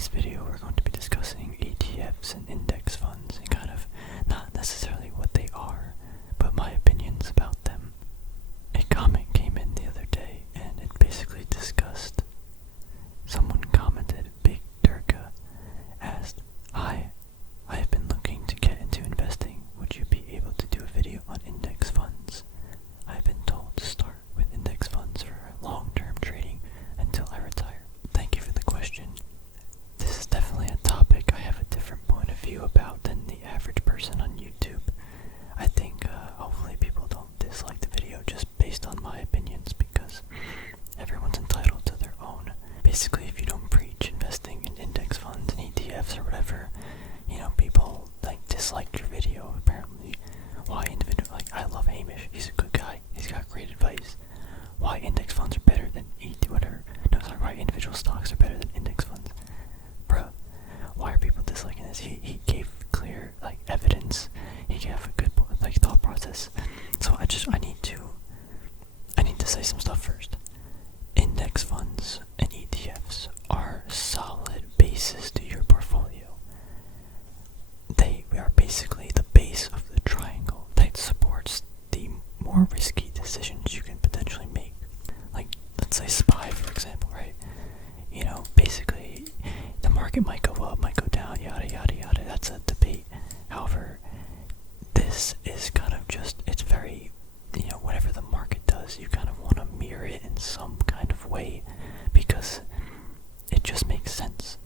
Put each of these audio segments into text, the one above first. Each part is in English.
this video, we're going to be discussing ETFs and index funds and kind of not necessarily what they are, but my opinions about them. A comment came in the other day and it basically discussed, someone commented, Big Durga asked, "Hi, I have been looking to get into investing. Would you be able to do a video on index funds? I've been told to start with index funds for long-term trading until I retire." Thank you for the question. This is definitely a topic I have a different point of view about than the average person on YouTube. I think hopefully people don't dislike the video just based on my opinions, because everyone's entitled to their own. Basically, if you don't preach investing in index funds and ETFs or whatever, people dislike your video. Apparently, why I love Hamish. He's a good guy. He's got great advice. Why index funds are better than why individual stocks are better than index funds. Bruh, why are people disliking this? He gave clear evidence. He gave a good thought process. So I need to say some stuff first. Index funds and ETFs are solid bases to your portfolio. They are basically the base of the triangle that supports the more risky decisions you can potentially make. Let's say SPY, for example, right? Basically, the market might go up, might go down, yada, yada, yada. That's a debate. However, this is kind of just, it's very, whatever the market does, you kind of want to mirror it in some kind of way, because it just makes sense.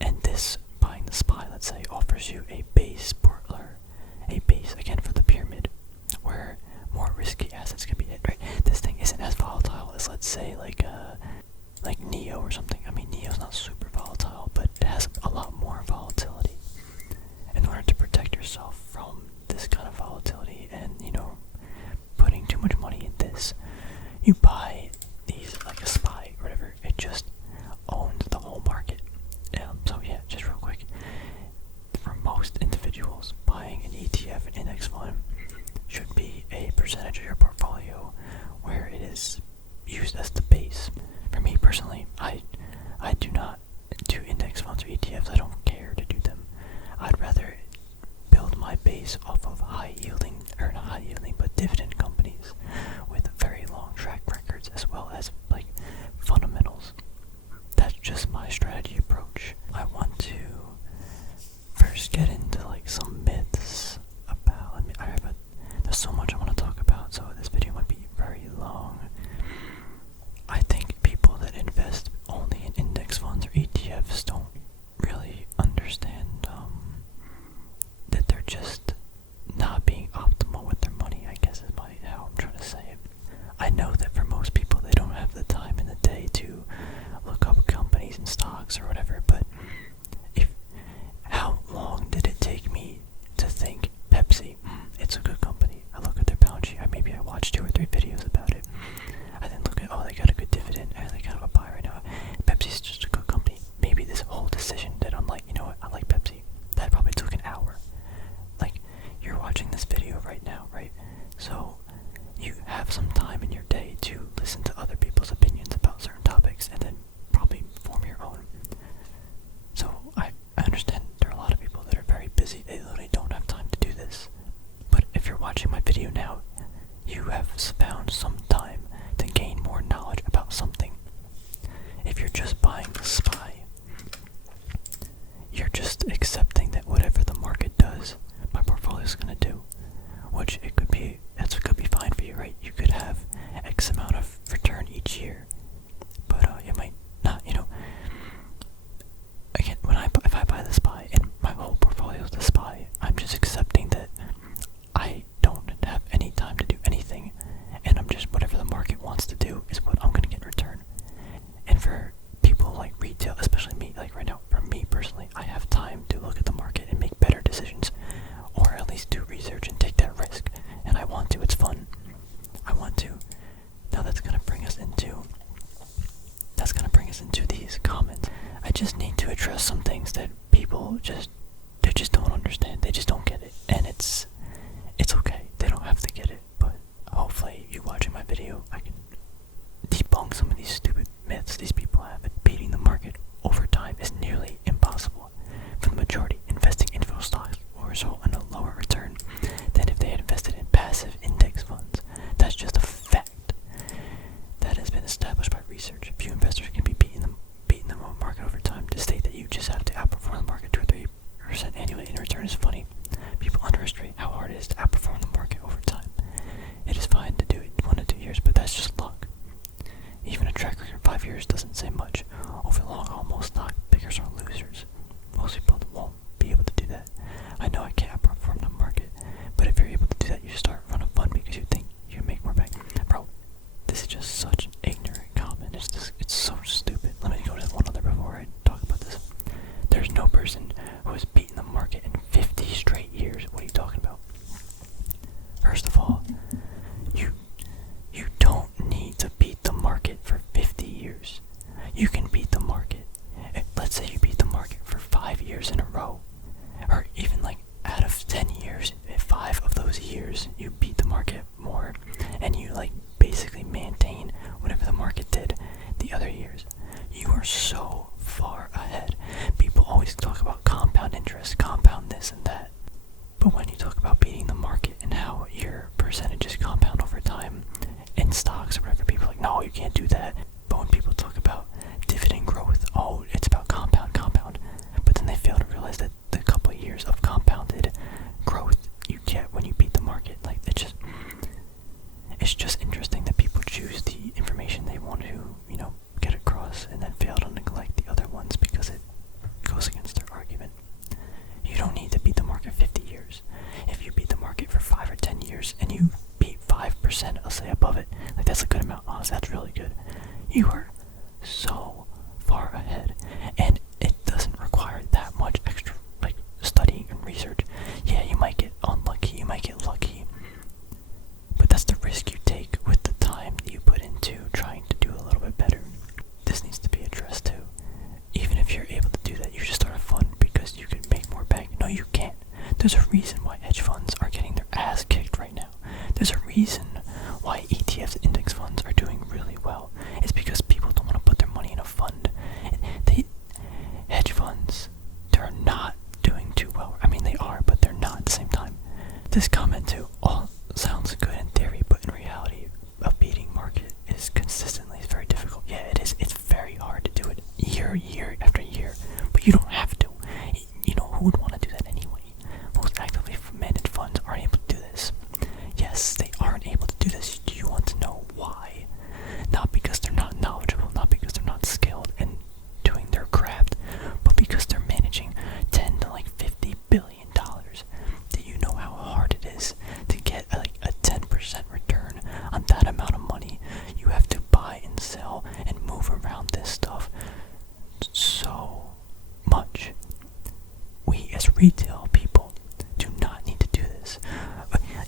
And this, buying the SPY, let's say, offers you a base, again, for the pyramid, where more risky assets can be hit, right? This thing isn't as volatile as, let's say, like Neo or something. I mean, Neo's not super volatile, but it has a lot more volatility. In order to protect yourself from this kind of volatility and, putting too much money in this, you buy these, like a SPY or whatever. It just owns the whole market. So yeah, just real quick. For most individuals, buying an ETF, an index fund, should be a percentage of your portfolio where it is used as the base. For me personally, I do not do index funds or ETFs. I don't care to do them. I'd rather build my base off of but dividend companies with very long track records, as well as fundamentals. That's just my strategy approach. I want to first get into some myths about. There's so much I want to talk about, so this video might be very long. I think people that invest only in index funds or ETFs don't really understand that they're just not being optimal with their money, I guess is how I'm trying to say it. I know that for most people they don't have the time in the day to look up companies and stocks or whatever, but how long did it take me to think Pepsi, it's a good company? I look at their balance sheet, maybe I watched 2 or 3 videos about it. I then look at, they got a good dividend, and they got a buy right now. Pepsi's just a good company. Maybe this whole decision that I'm like, I like Pepsi, that probably took an hour. You're watching this video right now, right? So you have some time in your day to listen to other people's opinions about certain topics and then probably form your own. So I understand there are a lot of people that are very busy. They literally don't have time to do this. But if you're watching my video now, you have found some time to gain more knowledge about something. If you're just buying the SPY, you're just accepting that whatever the market does, my portfolio is going to do, which could be fine for you, right? You could have X amount of return each year, but you might not, Again, if I buy the SPY and my whole portfolio is the SPY, I'm just accepting that I don't have any time to do anything, and I'm just, whatever the market wants to do is what I'm going to get in return. And for people like retail, especially me, right now, for me personally, I have time to look at the market and make better decisions, or at least do research and take that risk. And I want to, it's fun. I want to. Now that's gonna bring us into these comments. I just need to address some things that people just don't understand. They just don't get it. And it's okay. They don't have to get it. But hopefully you watching my video, I can debunk some of these stupid myths these people have. Beating the market over time is nearly impossible. say much. Over the long haul, most stock pickers are losers. Most people won't be able to do that. I know I can't outperform the market, but if you're able to do that, you start run a fund because you think you can make more back. Bro, this is just such an ignorant comment. It's so stupid. Let me go to one other before I talk about this. There's no person who has beaten the market in 50 straight years. What are you talking about? First of all, you don't need to beat the market for 50 years. You can beat the market. Let's say you beat the market for 5 years in a row. Or even like out of 10 years, 5 of those years, you beat the market more. And you like basically maintain whatever the market did the other years. You are so far ahead. People always talk about compound interest, compound this and that. But when you talk about beating the market and how your percentages compound over time in stocks or whatever, people are like, no, you can't do that. But when people talk about dividend growth, oh, it's about compound. But then they fail to realize that the couple of years of compounded growth you get when you beat the market, like it's just interesting that people choose the information they want to, get across and then fail to neglect the other ones because it goes against their argument. You don't need to beat the market 50 years. If you beat the market for 5 or 10 years and you beat 5%, I'll say above it, like that's a good amount. Honestly, that's really good. You are so far ahead, and it doesn't require that much extra like studying and research. Yeah, you might get unlucky, you might get lucky, but that's the risk you take with the time that you put into trying to do a little bit better. This needs to be addressed too. Even if you're able to do that, you should start a fund because you can make more bank. No, you can't. There's a reason why hedge funds are getting their ass kicked right now. There's a reason why ETFs, index funds, are doing really well. It's because people don't want to put their money in a fund. Hedge funds, they're not doing too well. I mean, they are, but they're not at the same time. This comment too all sounds good in theory, but in reality, a beating market is consistently very difficult. Yeah, it is. It's very hard to do it year after year, but you don't have to. Who would want to do that anyway? Most actively managed funds aren't able to do this. Yes, they aren't able to do this. Do you want to know why? Not because they're not knowledgeable, not because they're not skilled in doing their craft, but because they're managing $10 to $50 billion. Do you know how hard it is to get a 10% return on that amount of money? You have to buy and sell and move around this stuff so much. We as retail people do not need to do this.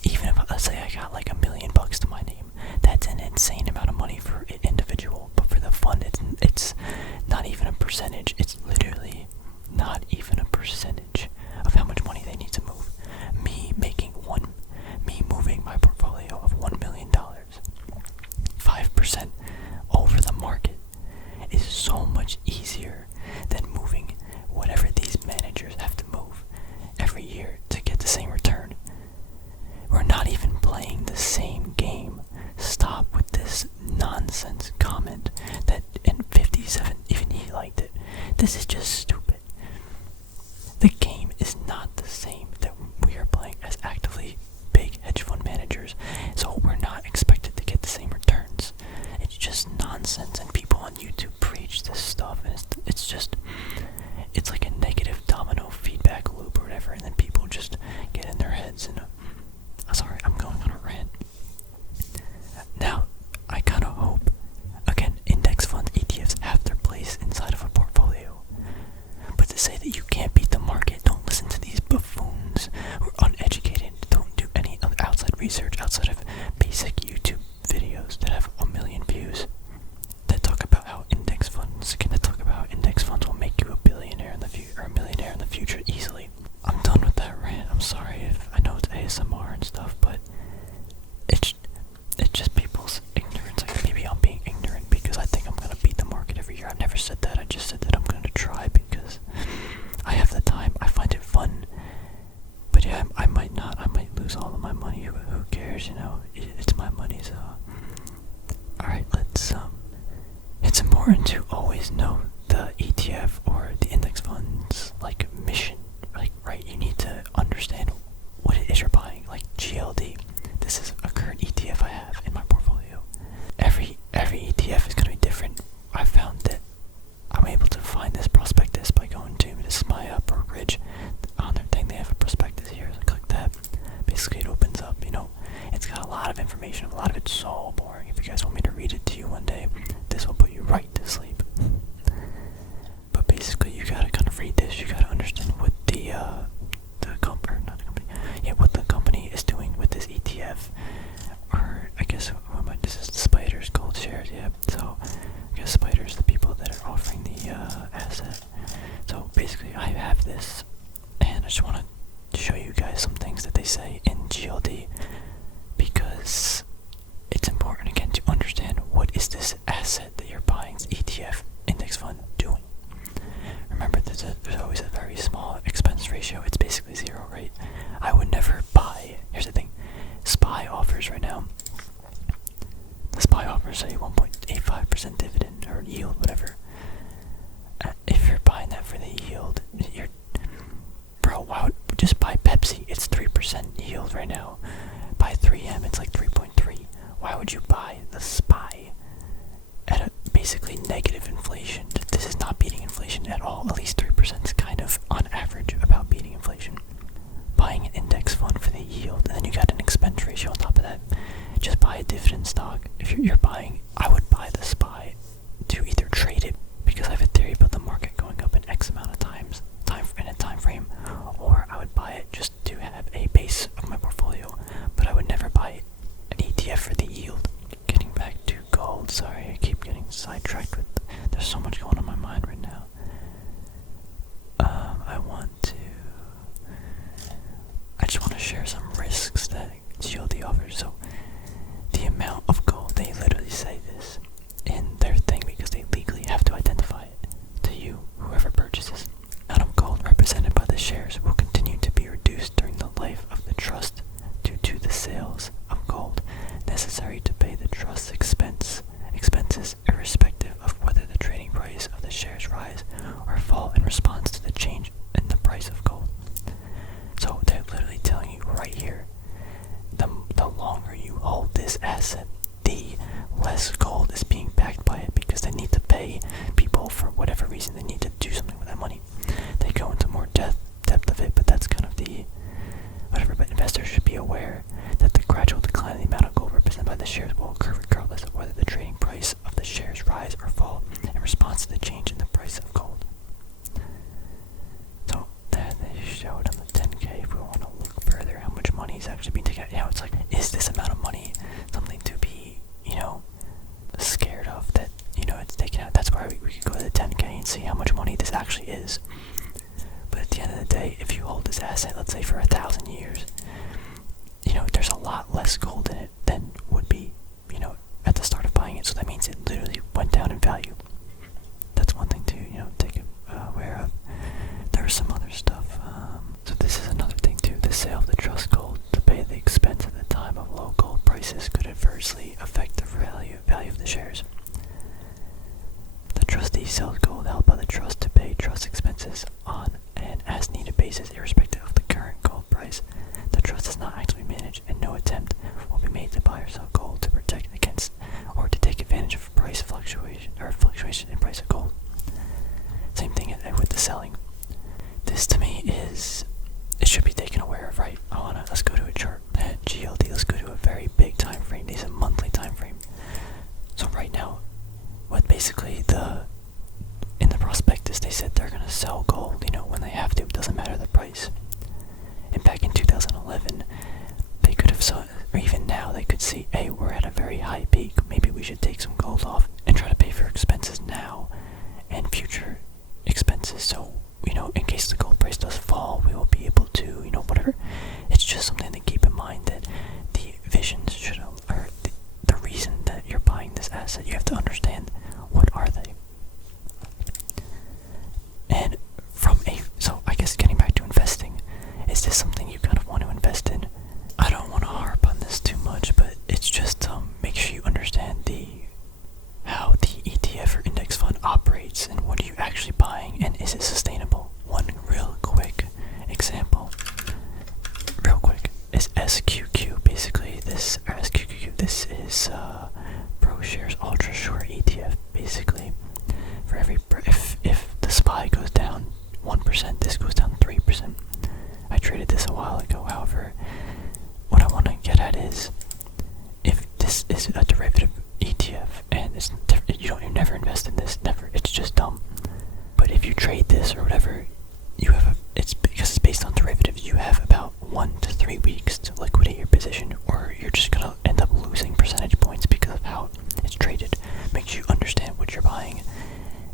Even if, let's say I got like $1 million to my name, that's an insane amount of money for an individual, but for the fund it's not even a percentage. It's literally not even a percentage of how much money they need to move. Me moving my portfolio of $1 million, 5% over the market is so much easier than moving whatever these managers have to move every year to get the same return. We're not even playing the same game. Stop with this nonsense comment that in 57, even he liked it. This is just stupid. The game is not the same that we are playing as actively big hedge fund managers, so we're not expected to get the same returns. It's just nonsense, and people on YouTube preach this stuff, and it's like a negative domino feedback loop or whatever, and then people just get in their heads and sorry, I'm going on a rant. Now, I kind of hope, again, index funds, ETFs have their place inside of a portfolio. But to say that you can't beat the market, don't listen to these buffoons who are uneducated, don't do any other outside research outside of basic YouTube videos that have 1 million views that talk about how index funds will make you a billionaire in the future or a millionaire in the future easily. I'm done with that rant. I'm sorry if I know it's ASMR and stuff, but it's just people's ignorance. Like, maybe I'm being ignorant because I think I'm gonna beat the market every year. I've never said that. I just said that I'm gonna try because I have the time. I find it fun. But yeah, I might not. I might lose all of my money. Who cares? It's my money. So, all right, let's. It's important to always know the ETF or the index funds mission. Right, you need to understand what it is you're buying. Like GLD, this is a current ETF I have in my portfolio. Every ETF is going to be different. I found that ratio, it's basically zero, right? I would never buy. Here's the thing. SPY offers right now. The SPY offers a 1.85% dividend or yield, whatever. If you're buying that for the yield, bro, why would just buy Pepsi? It's 3% yield right now. Buy 3M, it's like 3.3. Why would you buy the SPY at a basically negative inflation? This is not beating inflation at all. At least 3% is kind of on average about beating inflation. Buying an index fund for the yield, and then you got an expense ratio on top of that. Just buy a dividend stock. If you're buying, I would buy the SPY to either trade it, because I have a theory about the market going up in X amount of times, in a time frame, or I would buy it just to have a base of my portfolio, but I would never buy an ETF for the yield. Getting back to gold, sorry, I keep getting sidetracked with, there's so much going on in my mind right now. I just want to share some risks that GLD offers. So, the amount of gold, they literally say this in their thing because they legally have to identify it to you, whoever purchases. The amount of gold represented by the shares will continue to be reduced during the life of the trust due to the sales of gold necessary to pay the trust's expenses irrespective of whether the trading price of the shares rise or fall in response to the change in the price of gold. So they're literally telling you right here, the longer you hold this asset, the less gold is being backed by it, because they need to pay people for whatever reason. They need to do something with that money. They go into more depth of it, but that's kind of the whatever. But investors should be aware that the gradual decline in the amount of gold represented by the shares will occur regardless of whether the trading price of the shares rise or fall in response to the change in the price of gold. So that they showed on the 10K. If we want to look further, how much money is actually being taken out. It's like, is this amount of money something to be, scared of, that, it's taken out? That's why we could go to the 10K and see how much money this actually is. But at the end of the day, if you hold this asset, let's say for 1,000 years, there's a lot less gold in it than would be, at the start of buying it. So that means it literally went down in value. That's one thing to, take aware of. There was some other stuff. So this is another thing too. The sale of the trust gold to pay the expense at the time of low gold prices could adversely affect the value of the shares. The trustee sells gold held by the trust to pay trust expenses on an as-needed basis, irrespective of the current gold price. The trust is not actively managed, and no attempt will be made to buy or sell gold to protect against or to take advantage of price fluctuation in price of gold. Same thing with the selling. This to me it should be taken aware of, right? Let's go to a chart. GLD, let's go to a very big time frame. These are monthly time frame. So right now, what basically in the prospectus, they said they're gonna sell gold, when they have to. It doesn't matter the price. And back in 2011, they could have saw, or even now, they could see, hey, we're at a very high peak. Maybe we should take some gold off and try to pay for expenses now and future expenses. So, in case the gold price does fall, we will be able to, whatever. It's just something to keep in mind, that the visions should, or the reason that you're buying this asset, you have to understand what are they. And so I guess getting back to investing, is this something you kind of want to invest in? I don't want to harp on this too much, but it's just make sure you understand how the ETF or index fund operates and what are you actually buying and is it sustainable. One real quick example, is SQQ. Basically, this is ProShares Ultra Short ETF. Basically, for every if the SPY goes down 1%, this goes down 3%. I traded this a while ago. However, what I want to get at is, if this is a derivative ETF and you never invest in this, never. It's just dumb. But if you trade this or whatever, it's because it's based on derivatives. You have about 1 to 3 weeks to liquidate your position, or you're just gonna end up losing percentage points because of how it's traded. Make sure you understand what you're buying,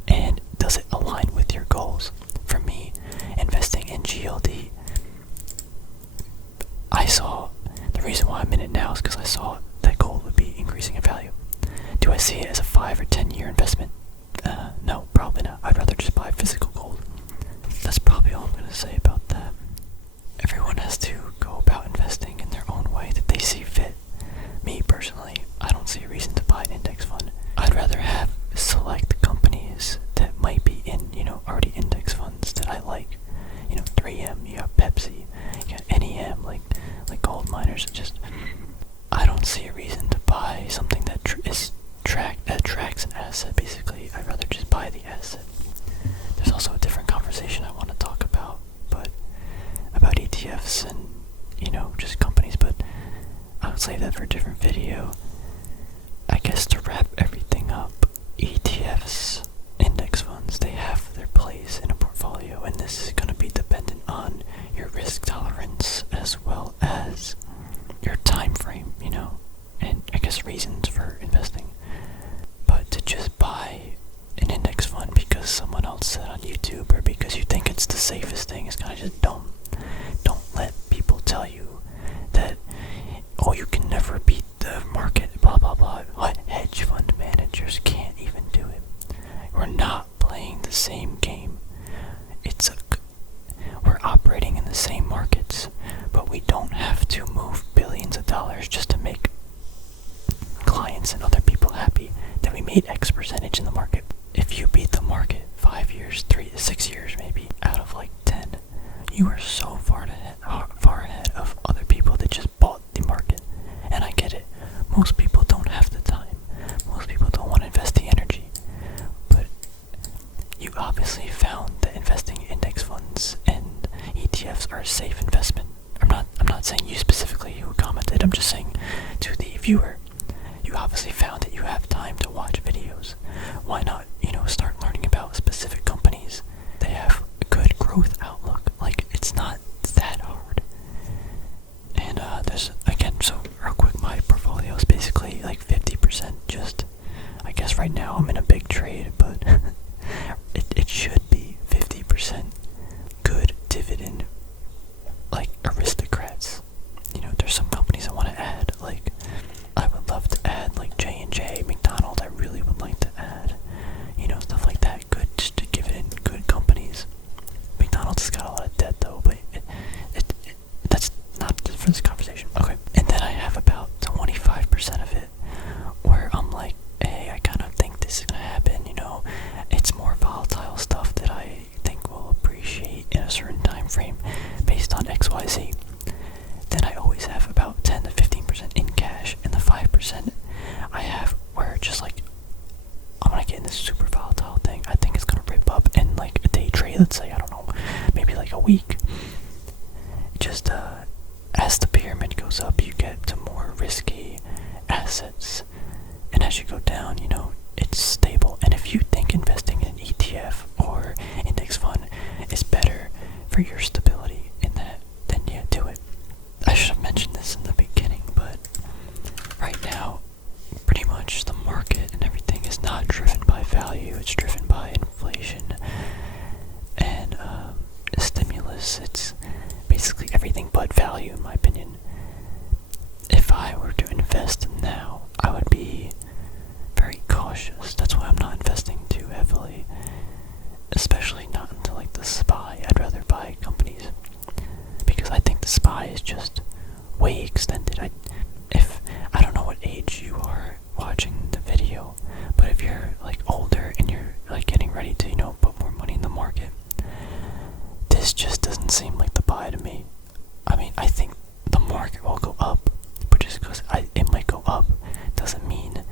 and does it align with your goals. For me, investing in GLD, the reason why I'm in it now is because I saw that gold would be increasing in value. Do I see it as a 5 or 10 year investment? No, probably not. I'd rather just buy physical gold. That's probably all I'm going to say about that. to go about investing in their own way that they see fit. Me personally, I don't see a reason to buy an index fund. I'd rather have select companies that might be in, already index funds that I like. 3M, you got Pepsi, you got NEM, like gold miners. I don't see a reason to buy something that tracks an asset. Basically, I'd rather just buy the asset. There's also a different conversation I want to talk about, but about ETFs and just companies. But I would save that for a different video. I guess to wrap everything up, ETFs, index funds, they have their place in a portfolio, and this is going to be dependent on your risk tolerance as well as your time frame, and I guess reasons for investing. But to just buy an index fund because someone else said on YouTube or because you think it's the safest thing is kind of just dumb. Don't let people tell you that, you can never beat the market, blah blah blah. What? Hedge fund managers can't even do it. We're not playing the same game. We're operating in the same markets, but we don't have to move billions of dollars just to make clients and other people happy that we made X percentage in the market. If you beat the market 5 years, 6 years maybe, out of like 10, you are so far ahead of other people that just bought the market. And I get it. Most people don't have the time. Most people don't want to invest the energy. But you obviously found that investing in index funds and ETFs are a safe investment. I'm not saying you specifically who commented. I'm just saying to the viewer, you obviously found that you have time to watch videos. Why not, start learning about specific companies? They have a good growth outlook. Like, it's not that hard. And there's, again, so real quick, my portfolio is basically like 50% just, I guess right now I'm in a big trade, but it should be 50% good dividend, like aristocrats. There's some companies I want to add, like I would love to add like J&J, McDonald's. I really would like to add, stuff like that. Good, just to give it in good companies. McDonald's has got a lot of debt though, but that's not for this conversation. Okay, and then I have about 25% of it where I'm like, hey, I kind of think this is gonna happen. It's more volatile stuff that I think will appreciate in a certain time frame based on XYZ. Then I always have about 10 to 15% in cash, and the 5% I have where just like I'm gonna get in this super volatile thing. I think it's gonna rip up in like a day trade, let's say, I don't know, maybe like a week. Just as the pyramid goes up, you get to more risky assets, and as you go down, it's stable. And if you think investing in an ETF or index fund is better for your stability in that, then yeah, do it. I should have mentioned this in the beginning, but right now, pretty much the market and everything is not driven by value. It's driven by inflation and stimulus. It's basically everything but value, in my opinion. If I were to invest now, I would be very cautious. That's why I'm not investing too heavily, especially not into like the SPY. I'd rather buy companies because I think the SPY is just way extended. I don't know what age you are watching the video, but if you're like older and you're like getting ready to put more money in the market, this just doesn't seem like the buy to me. I mean, I think the market will go up, but just because it might go up doesn't mean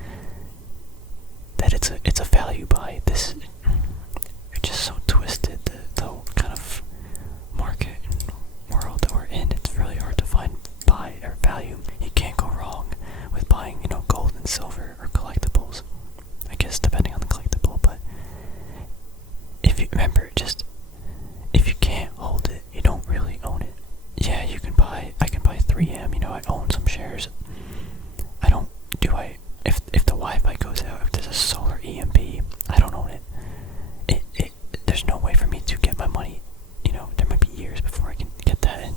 that it's a value buy. It's just so twisted, the kind of market and world that we're in. It's really hard to find buy or value. You can't go wrong with buying, gold and silver or collectibles. I guess depending on the collectible, but if you remember, just if you can't hold it, you don't really own it. Yeah, I can buy 3M, I own some shares. If the Wi-Fi goes out, if there's a solar EMP, I don't own it. There's no way for me to get my money, there might be years before I can get that, and,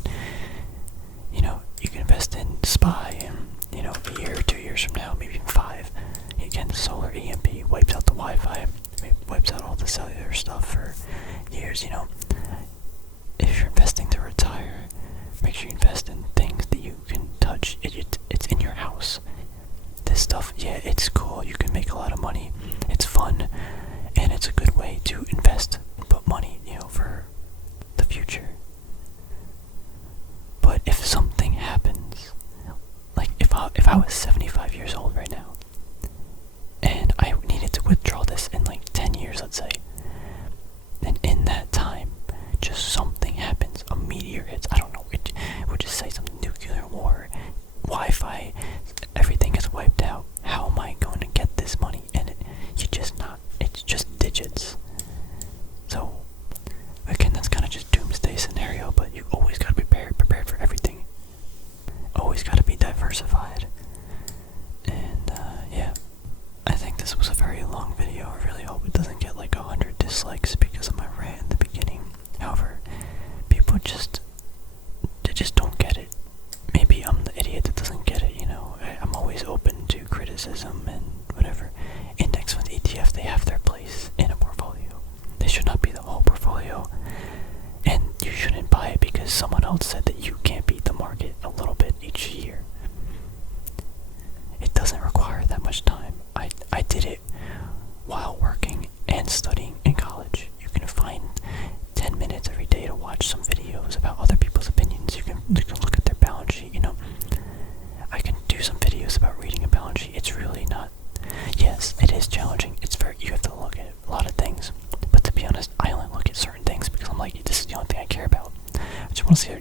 you can invest in SPY, and, a year or 2 years from now, maybe even 5, again, solar EMP wipes out the Wi-Fi, wipes out all the cellular stuff for years, If you're investing to retire, Make sure you invest in things that you can touch. It's in your house. This stuff, yeah, it's cool. You can make a lot of money. It's fun, and it's a good way to invest and put money, for the future. But if something happens, like if I was 75 years old right now, and I needed to withdraw this in like 10 years, let's say, and in that time, just something happens, a meteor hits, I don't know, it would just say some nuclear war, Wi-Fi, everything is wiped out. How am I going to get this money? And it's just digits. So, again, that's kind of just doomsday scenario, but you always got to be prepared for everything. Always got to be diversified. And, yeah. I think this was a very long video. I really hope it doesn't get like 100 dislikes because of my rant in the beginning. However, people they just don't get it. Maybe I'm the idiot that doesn't get it, I'm always open to criticism and whatever. Index funds, ETFs, they have their place in a portfolio. They should not be the whole portfolio. And you shouldn't buy it because someone else said that you can't beat the market a little bit each year. It doesn't require that much time. I did it while working and studying in college. You can find 10 minutes every day to watch some videos about other people's opinions. You can look at their balance sheet, I can do some videos about reading a balance sheet. It's really not, yes, it is challenging. You have to look at a lot of things. But to be honest, I only look at certain things because I'm like, this is the only thing I care about. I just want to see